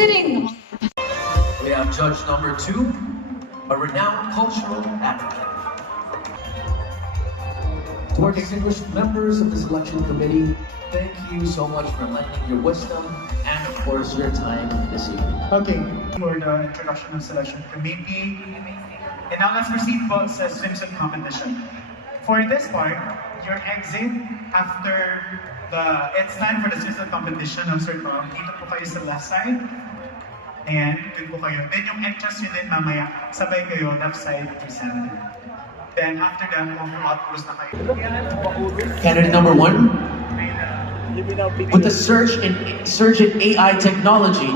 sitting. We have judge number 2, a renowned cultural advocate. To our distinguished members of the selection committee, thank you so much for lending your wisdom and, of course, your time this evening. Okay, for the introduction of selection committee. And now let's proceed po sa swimsuit competition. For this part, your exit after it's time for the swimsuit competition of Sir Tom. Dito po kayo sa left side. Ayan, dun po kayo. Then yung entrance nyo din mamaya, sabay kayo left side to center. Then after that, outpost na kayo. Candidate number 1. With the surge in AI technology,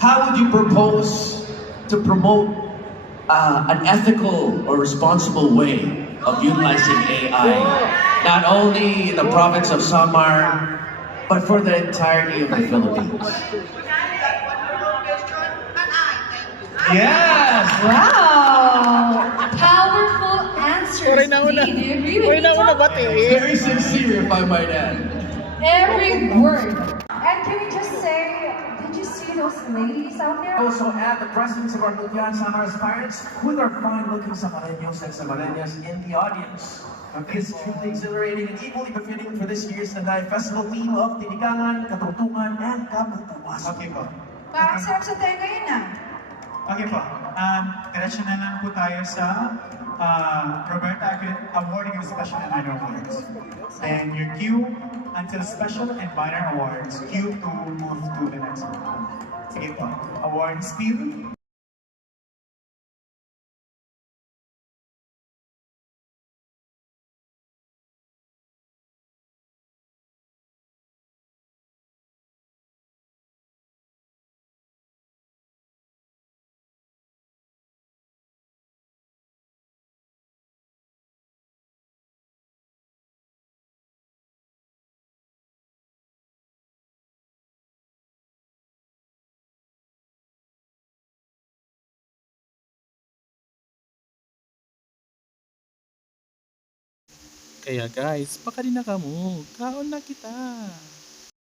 how would you propose to promote an ethical or responsible way of utilizing AI, not only in the province of Samar, but for the entirety of the Philippines? Yes! Wow! Powerful answers. Lee, do you agree with me, Tom? Very sincere, if I might add. Every word. And can we just say, did you see those ladies out there? Also add the presence of our Lutyan Samar aspirants with our fine-looking Samareños and Samareñas in the audience. It's truly exhilarating and equally befitting for this year's Tanday Festival theme of Tinigangan, Katungtungan, and Kapupuwasan. Okay po. Parang sarap sa tayo ngayon ah. Okay po. Diretso na lang po tayo sa Roberta Awarding of Special and Minor Awards. And your cue until Special and Minor Awards. Cue to move to the next one. Sige po. Award spiel. Kaya guys, pakali na kamo. Kaon na kita.